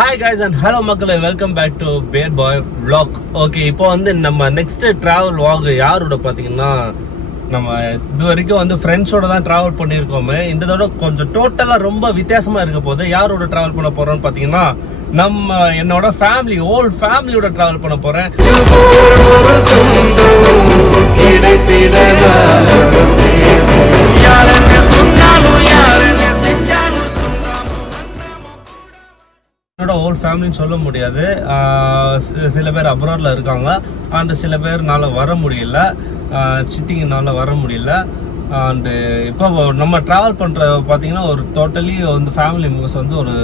Hi guys and hello மக்களே, welcome back to bad boy vlog. Okay, இப்போ வந்து நம்ம நெக்ஸ்ட் டிராவல் வாக் யாரோட பார்த்தீங்கன்னா நம்ம இது வரைக்கும் வந்து ஃப்ரெண்ட்ஸோட தான் ட்ராவல் பண்ணியிருக்கோமே. இந்த தடவை கொஞ்சம் டோட்டலாக ரொம்ப வித்தியாசமாக இருக்க போது. யாரோட ட்ராவல் பண்ண போகிறோன்னு பார்த்தீங்கன்னா என்னோட ஃபேமிலி, ஓல்ட் ஃபேமிலியோட ட்ராவல் பண்ண போகிறேன். என்னோட ஓல்ட் ஃபேமிலின்னு சொல்ல முடியாது. சில பேர் அப்ராட்ல இருக்காங்க அண்ட் சில பேர்னால வர முடியல, சித்திங்கனால வர முடியல. அண்டு இப்போ நம்ம ட்ராவல் பண்ணுற பார்த்தீங்கன்னா ஒரு டோட்டலி வந்து ஃபேமிலி மெம்பர்ஸ் வந்து ஒரு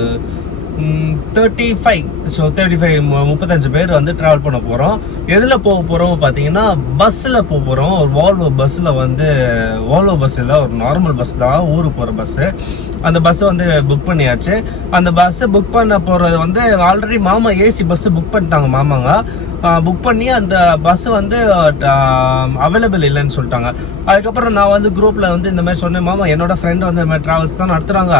35 பேர் வந்து ட்ராவல் பண்ண போகிறோம். எதில் போக போகிறோம் பார்த்தீங்கன்னா பஸ்ஸில் போக போகிறோம். ஒரு வால்வோ பஸ்ஸில் வந்து, வால்வோ பஸ் இல்லை, ஒரு நார்மல் பஸ் தான், ஊருக்கு போகிற பஸ்ஸு. அந்த பஸ்ஸை வந்து புக் பண்ணியாச்சு. அந்த பஸ்ஸை புக் பண்ண போகிறது வந்து ஆல்ரெடி மாமா ஏசி பஸ்ஸு புக் பண்ணிட்டாங்க. மாமாங்க புக் பண்ணி அந்த பஸ் வந்து அவைலபிள் இல்லைன்னு சொல்லிட்டாங்க. அதுக்கப்புறம் நான் வந்து குரூப்பில் வந்து இந்த மாதிரி சொன்னேன், மாமா என்னோட ஃப்ரெண்ட் வந்து இந்த மாதிரி ட்ராவல்ஸ் தான் நடத்துகிறாங்க,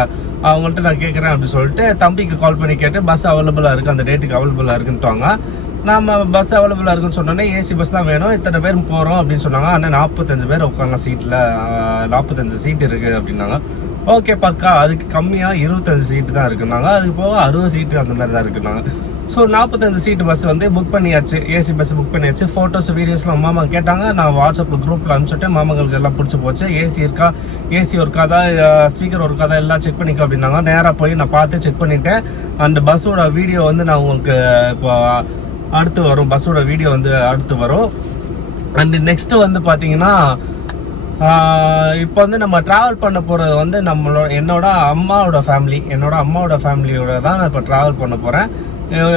அவங்கள்ட்ட நான் கேட்குறேன் அப்படின்னு சொல்லிட்டு தம்பிக்கு கால் பண்ணி கேட்டு பஸ் அவைலபிளாக இருக்குது, அந்த டேட்டுக்கு அவைலபிளாக இருக்குன்ட்டாங்க. நம்ம பஸ் அவைலபிளாக இருக்குன்னு சொன்னோன்னே ஏசி பஸ் தான் வேணும், இத்தனை பேர் போகிறோம் அப்படின்னு சொன்னாங்க. ஆனால் 45 பேர் உட்காங்க சீட்டில், 45 சீட் இருக்குது அப்படின்னாங்க. ஓகே பக்கா, அதுக்கு கம்மியாக 25 சீட்டு தான் இருக்குன்னாங்க. அதுக்கு போக 60 சீட்டு அந்த மாதிரி தான் இருக்குன்னாங்க. ஸோ 45 சீட்டு பஸ் வந்து புக் பண்ணியாச்சு, ஏசி பஸ் புக் பண்ணியாச்சு. ஃபோட்டோஸ் வீடியோஸ்லாம் மாமா கேட்டாங்க, நான் வாட்ஸ்அப்பில் குரூப்பில் அனுப்பிச்சுட்டு மாமாங்களுக்கு எல்லாம் பிடிச்சி போச்சு. ஏசி இருக்கா, ஏசி ஒர்க்காதா, ஸ்பீக்கர் ஒர்க்காதா எல்லாம் செக் பண்ணிக்க அப்படின்னாங்க. நேராக போய் நான் பார்த்து செக் பண்ணிவிட்டேன். அந்த பஸ்ஸோட வீடியோ வந்து நான் உங்களுக்கு இப்போ அடுத்து வரும், பஸ்ஸோட வீடியோ வந்து அடுத்து வரும். அண்ட் நெக்ஸ்ட்டு வந்து பார்த்தீங்கன்னா இப்போ வந்து நம்ம ட்ராவல் பண்ண போகிறது வந்து என்னோட அம்மாவோட ஃபேமிலியோட தான் நான் இப்போ ட்ராவல் பண்ண போகிறேன்.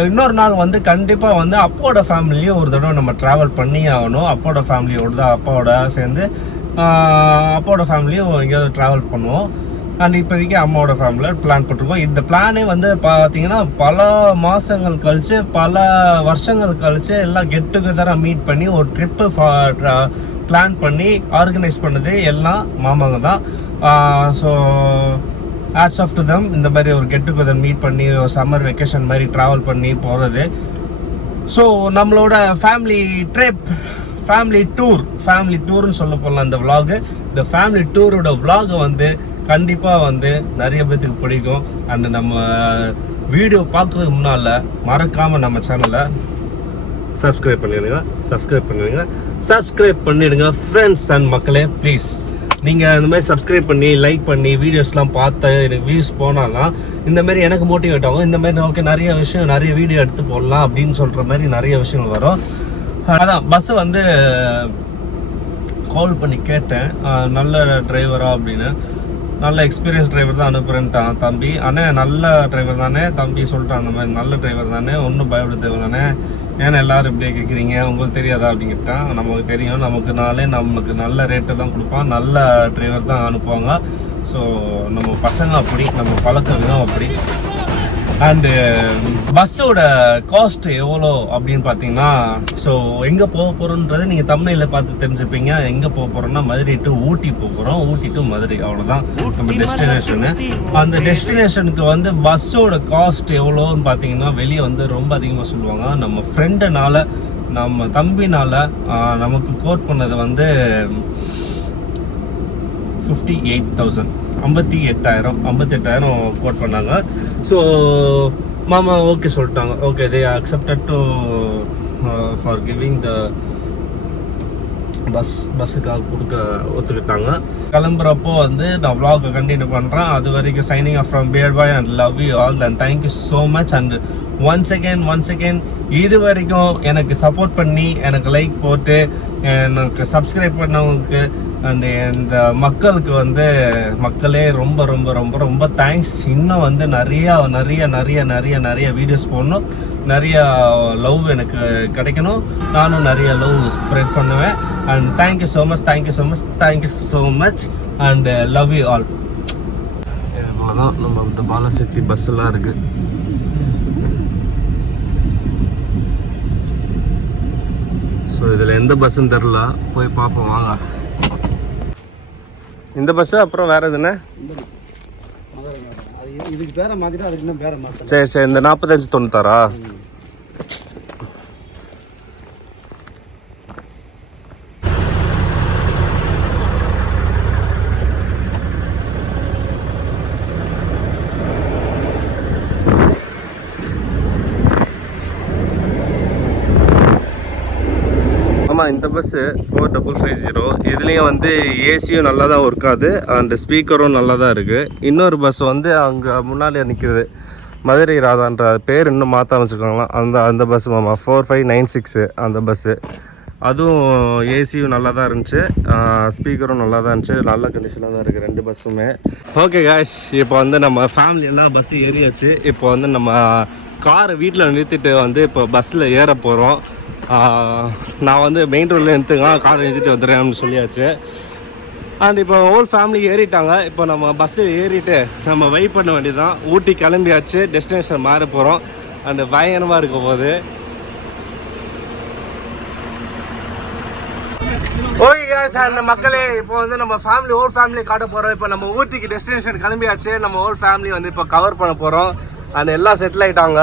இன்னொரு நாள் வந்து கண்டிப்பாக வந்து அப்பாவோட ஃபேமிலியும் ஒரு தடவை நம்ம ட்ராவல் பண்ணி ஆகணும். அப்பாவோட ஃபேமிலியோட தான், அப்பாவோட சேர்ந்து அப்பாவோட ஃபேமிலியும் எங்கேயாவது ட்ராவல் பண்ணுவோம். அண்ட் இப்போதைக்கு அம்மாவோட ஃபேமிலியில் பிளான் பண்ணிருக்கோம். இந்த பிளானே வந்து பார்த்தீங்கன்னா பல மாதங்கள் கழித்து, பல வருஷங்கள் கழித்து எல்லாம் கெட் டுகெதராக மீட் பண்ணி ஒரு ட்ரிப்பு பிளான் பண்ணி ஆர்கனைஸ் பண்ணது எல்லாம் மாமாங்க தான். So hats off to them. இந்த மாதிரி ஒரு கெட் டுகெதர் மீட் பண்ணி ஒரு சம்மர் வெக்கேஷன் மாதிரி ட்ராவல் பண்ணி போகிறது. ஸோ நம்மளோட ஃபேமிலி ட்ரிப், ஃபேமிலி டூர்னு சொல்ல போகலாம் இந்த விலாகு. இந்த ஃபேமிலி டூரோட விலாகை வந்து கண்டிப்பாக வந்து நிறைய பேத்துக்கு பிடிக்கும். அண்ட் நம்ம வீடியோ பார்க்குறதுக்கு முன்னால் மறக்காமல் நம்ம சேனலை சப்ஸ்கிரைப் பண்ணிடுங்க ஃப்ரெண்ட்ஸ் அண்ட் மக்களே. ப்ளீஸ் நீங்கள் இந்த மாதிரி சப்ஸ்கிரைப் பண்ணி லைக் பண்ணி வீடியோஸ்லாம் பார்த்து எனக்கு வியூஸ் போனாலாம் இந்த மாதிரி எனக்கு மோட்டிவேட் ஆகும். இந்த மாதிரி ஓகே நிறைய விஷயம், நிறைய வீடியோ எடுத்து போடலாம் அப்படின்னு சொல்கிற மாதிரி நிறைய விஷயங்கள் வரும். அதான் பஸ்ஸு வந்து கால் பண்ணி கேட்டேன், நல்ல டிரைவரா அப்படின்னு. நல்ல எக்ஸ்பீரியன்ஸ் டிரைவர் தான் அனுப்புகிறேன்ட்டான் தம்பி. அண்ணே நல்ல டிரைவர் தானே தம்பி சொல்லிட்டான், அந்த மாதிரி நல்ல டிரைவர் தானே, ஒன்றும் பயப்பட தேவைதானே, ஏன்னா எல்லோரும் இப்படியே கேட்குறீங்க, உங்களுக்கு தெரியாதா அப்படின்னு கேட்டான். நமக்கு தெரியும், நமக்கு நல்ல ரேட்டு தான் கொடுப்பான், நல்ல டிரைவர் தான் அனுப்புவாங்க. ஸோ நம்ம பசங்க அப்படி, நம்ம பழக்க விதம் அப்படி. அண்டு பஸ்ஸோட காஸ்ட் எவ்வளோ அப்படின்னு பார்த்தீங்கன்னா, ஸோ எங்கே போக போகிறோன்றது நீங்கள் தமிழில் பார்த்து தெரிஞ்சுப்பீங்க. எங்கே போக போகிறோம்னா மதுரை டு ஊட்டி போக போகிறோம், ஊட்டி டு மதுரை, அவ்வளோதான் நம்ம டெஸ்டினேஷனு. அந்த டெஸ்டினேஷனுக்கு வந்து பஸ்ஸோட காஸ்ட் எவ்வளோன்னு பார்த்தீங்கன்னா வெளியே வந்து ரொம்ப அதிகமாக சொல்லுவாங்க. நம்ம ஃப்ரெண்டுனால, நம்ம தம்பினால நமக்கு கோட் பண்ணது வந்து 58,000 கோட் பண்ணாங்க. ஸோ மாமா ஓகே சொல்லிட்டாங்க. Okay, they accepted to for giving the பஸ்ஸுக்காக கொடுக்க ஒத்துக்கிட்டாங்க. கிளம்புறப்போ வந்து நான் vlog கண்டினியூ பண்ணுறேன். அது வரைக்கும் signing off from bad boy and love you all and thank you so much. And once again இது வரைக்கும் எனக்கு சப்போர்ட் பண்ணி, எனக்கு லைக் போட்டு, எனக்கு சப்ஸ்கிரைப் பண்ணவங்களுக்கு அண்ட் இந்த மக்களுக்கு வந்து மக்களே ரொம்ப ரொம்ப ரொம்ப ரொம்ப தேங்க்ஸ். இன்னும் வந்து நிறைய வீடியோஸ் போடணும், நிறைய லவ் எனக்கு கிடைக்கணும், நானும் நிறைய லவ் ஸ்ப்ரெட் பண்ணுவேன். And thank you so much and love you all. இவ்வளோதான் நம்ம இந்த பாலசக்தி பஸ்ஸெல்லாம் இருக்குது. ஸோ இதில் எந்த பஸ்ஸுன்னு தெரில, போய் பார்ப்போம் வாங்க. இந்த பஸ்ஸு அப்புறம் வேறு எதுண்ணே? இதுக்கு பேரை மாற்றிட்டு அதுக்கு இன்னும் பேரை மாற்றலாம். சரி சரி, இந்த 4596. ஆமாம், இந்த பஸ்ஸு 4550. இதுலேயும் வந்து ஏசியும் நல்லா தான் ஒர்க் ஆகுது அண்ட் ஸ்பீக்கரும் நல்லா தான் இருக்குது. இன்னொரு பஸ் வந்து அங்கே முன்னாடியே நிற்கிது, மதுரை ராதான்ற பேர் இன்னும் மாற்ற வச்சுருக்காங்களாம். அந்த பஸ் மாமா 4596 அந்த பஸ்ஸு. அதுவும் ஏசியும் நல்லா தான் இருந்துச்சு, ஸ்பீக்கரும் நல்லா தான் இருந்துச்சு, நல்ல கண்டிஷனாக தான் இருக்குது ரெண்டு பஸ்ஸுமே. ஓகே காய்ஸ், இப்போ வந்து நம்ம ஃபேமிலி எல்லாம் பஸ்ஸு ஏறியாச்சு. இப்போ வந்து நம்ம காரை வீட்டில் நிறுத்திட்டு வந்து இப்போ பஸ்ஸில் ஏற போகிறோம். நான் வந்து மெயின் ரோடில் நிறுத்துங்க, காரை நிறுத்திட்டு வந்துடுறேன்னு சொல்லியாச்சு. அண்ட் இப்போ ஹோல் ஃபேமிலி ஏறிட்டாங்க. இப்போ நம்ம பஸ்ஸில் ஏறிட்டு நம்ம வெயிட் பண்ண வேண்டியதுதான். ஊட்டி கிளம்பியாச்சு, டெஸ்டினேஷன் மாற போகிறோம். அண்ட் பயங்கரமாக இருக்க போகுது. ஓகே गाइस, அந்த மக்களே இப்போ வந்து நம்ம ஹோல் ஃபேமிலி காட்ட போகிறோம். இப்போ நம்ம ஊட்டிக்கு டெஸ்டினேஷன் கிளம்பியாச்சு. நம்ம ஹோல் ஃபேமிலி வந்து இப்போ கவர் பண்ண போகிறோம். அண்ட் எல்லாம் செட்டில் ஆகிட்டாங்க.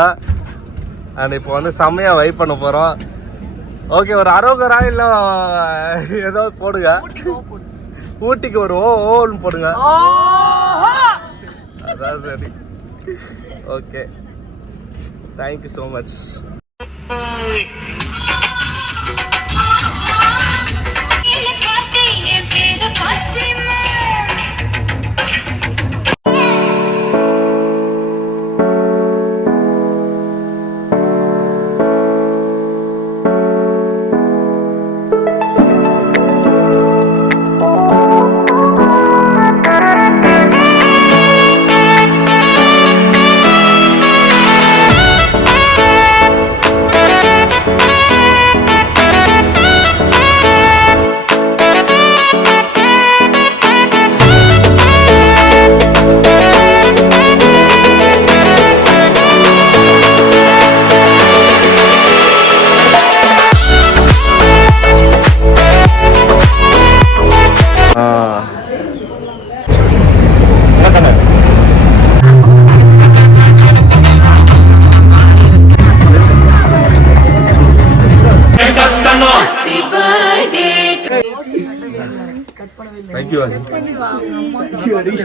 அண்ட் இப்போ வந்து செம்மையாக வைப் பண்ண போகிறோம். ஓகே, ஒரு அரோகரா இல்லை ஏதோ போடுங்க, ஊட்டிக்கு ஒரு ஓன்னு போடுங்க. அதான் சரி. Okay, thank you so much. Thank you, Ajin. Thank you, Ajin.